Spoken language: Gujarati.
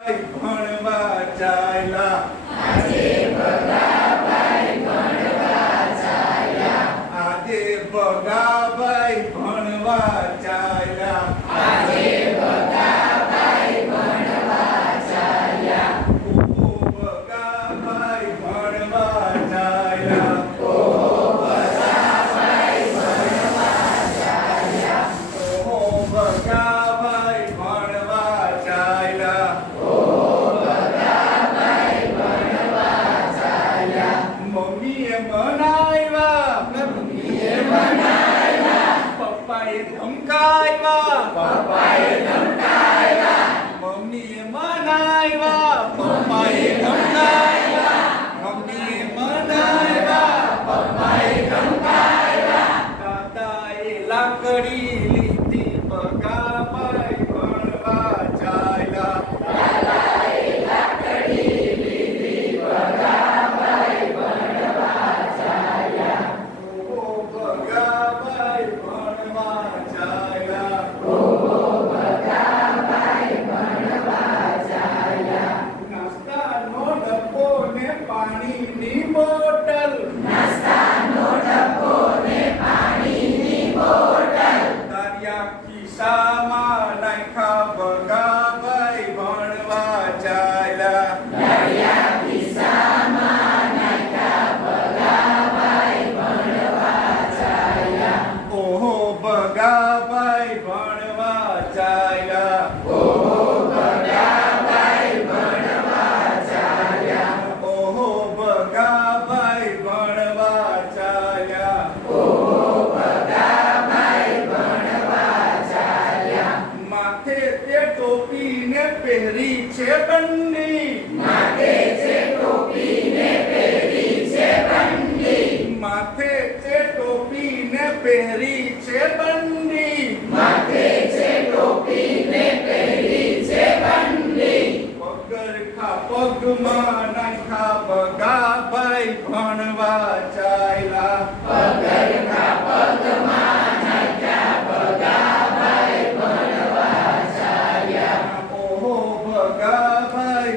ભણવા ચાલ્યા આજે ભગાભાઈ ભણવા ચાલ્યા. આજે ભગાભાઈ ભણવા ચાલ્યા આજે ભગાભાઈ ભણવા ચાલ્યા. ઓહો ભગાભાઈ ભણવા ચાલ્યા ઓહો ભગાભાઈ ભણવા ચાલ્યા. ઓહો ભગાભાઈ ભણવા ચાલ્યા ઓહો ભગાભાઈ ભણવા ચાલ્યા. મમ્મીએ મનાવ્યા મમ્મીએ મનાવ્યા. પપ્પાએ ધમકાવ્યા પપ્પાએ ધમકાવ્યા. મમ્મીએ મનાવ્યા પપ્પાએ ધમકાવ્યા મમ્મીએ મનાવ્યા પપ્પાએ ધમકાવ્યા. દાદાએ લાકડી લીધી ભગાભાઈ ભણવા ચાલ્યા દાદાએ લાકડી લીધી ભગાભાઈ ભણવા ચાલ્યા. ઓહો ભગાભાઈ ભણવા ચાલ્યા ઓહો ભગાભાઈ ભણવા ચાલ્યા. નાસ્તાનો ડબ્બો ને પાણીની બોટલ નાસ્તાનો ડબ્બો ને પાણીની બોટલ તાર્યા ખિસ્સામાં નાખ્યા ભગાભાઈ ભણવા ચાલ્યા દરિયા ખિસ્સામાં નાખ્યા ભગાભાઈ ભણવા ચાલ્યા. ઓહો ભગાભાઈ ભણવા ચાલ્યા ઓહો ભગાભાઈ ભણવા ચાલ્યા. ઓહો ભગાભાઈ ભણવા ચાલ્યા ઓહો ભગાભાઈ ભણવા ચાલ્યા. માથે તે ટોપીને પહેરી છે બંડી માથે છે ટોપીને પહેરી છે બંડી. માથે તે ટોપીને પહેરી છે બંડી માથે છે ટોપીને પહેરી છે બંડી. પગરખા પગમાં નાખ્યા ભગાભાઈ ભણવા ચાલ્યા પગરખા પગમાં નાખ્યા ભગાભાઈ ભણવા ચાલ્યા. ઓહો ભગાભાઈ